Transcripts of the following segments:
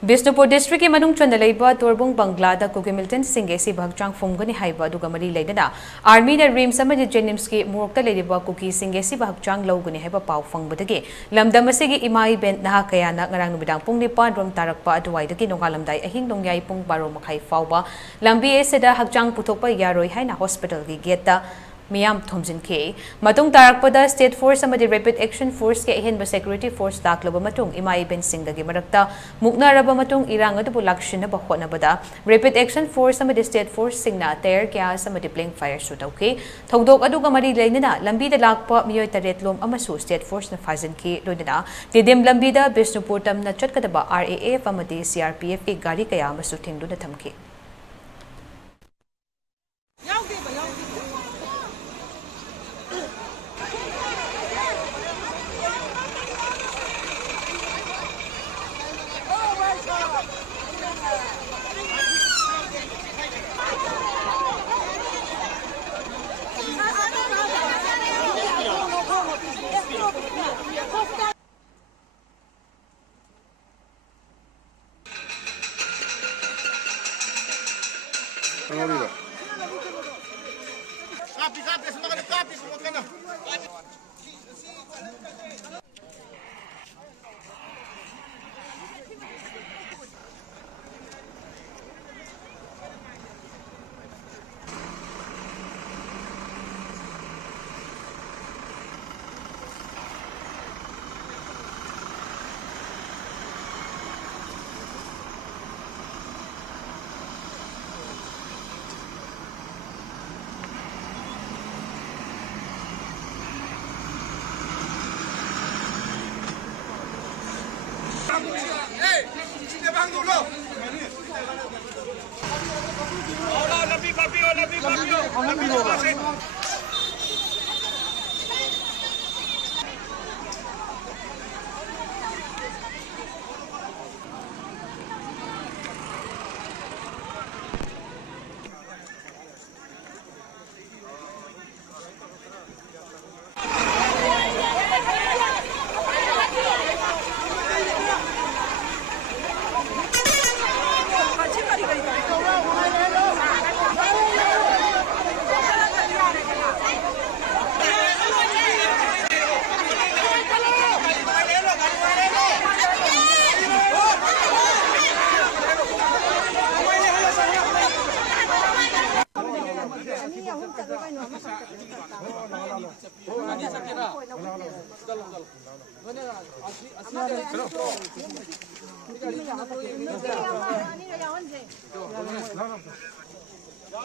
Bisnupur district ke manung chanda leiba torbung Bangla da kuki militant singe si Hakchang fumgani haiba duga mari leidana army na rim samadi Jnims ke murokta leiba kuki singe si Hakchang logani haiba pau fangbadagi lamdam asigi imai ben naha kaya na ngarang numidang pung nipan rom tarakpa aduwai dagi nongalamdai ahing nongyai pung baro makai fauba lambi eseda Hakchang puthokpa yaroi haina hospital ki gate da Miyam Thomjin K. Matung Tarakpada State Force amadi Rapid Action Force ke ihinba Security Force daklaba matung imai ben singdagi marakta mukna raba matung irang adu lakshin ba hotnabada Rapid Action Force amadi State Force singna ter kya samadi playing fire shoot okay thodok adu ga mari leinana lambi da lakpa miyoi taret lom amasu State Force na fazin ki loinana tidim lambi da Bisnupur tam na chatkadaba RAF amadi CRPF ki gari kaya amasu thingdu na thamki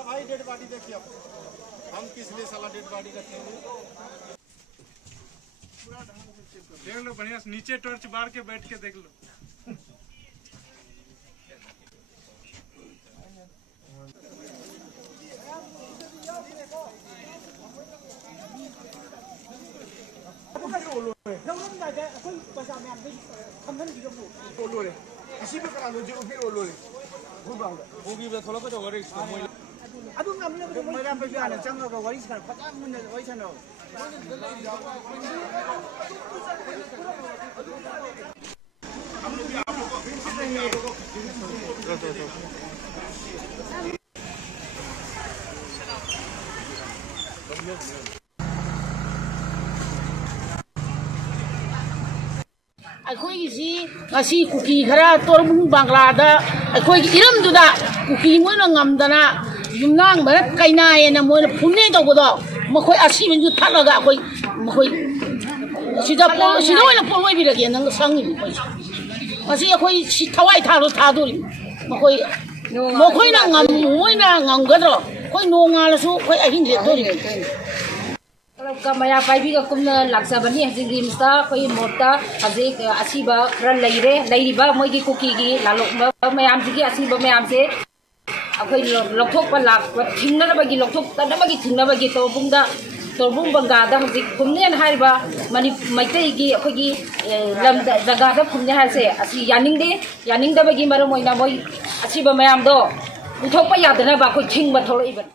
भाई dead body देखिए हम किस लिए साला dead body रखेंगे देख लो बढ़िया नीचे टॉर्च बार के बैठ के देख लो ashiba kara lo jo fi lo le hogi be thola ko to wari adu namne ko mai ram pe ana chang ko wari skar phata mun wari chano हम लोग भी आप लोगों को Asi kuki khara torbung Bangla da akhoi iram du da kuki moina ngamdana yumnang ba kaina ena moina phunne to bodo makhoi asi min ju thalaga akhoi makhoi sida oina poloi bi rage nang sangi koi asi akhoi si thawai thalo thaduri makhoi na ngam moina ngamgadro koi nonga la su koi ahin le dori Kamaya pai bi ka kumna laksa bani hajing Jnims ta koi morta hajik ashiba khra leiriba moi gi kuki gi lalok ba mayam ji gi ashiba mayam se akhoi lokthok pa lak thingna ba gi lokthok ta ba gi thingna ba gi torbung Bangla da hajik kumnen haiba mani maitai gi akhoi gi lam jaga da kumne ha se asi yaning da ba gi maro moi na moi ashiba mayam do uthok pa yadana ba khoi thing ba tholoi ban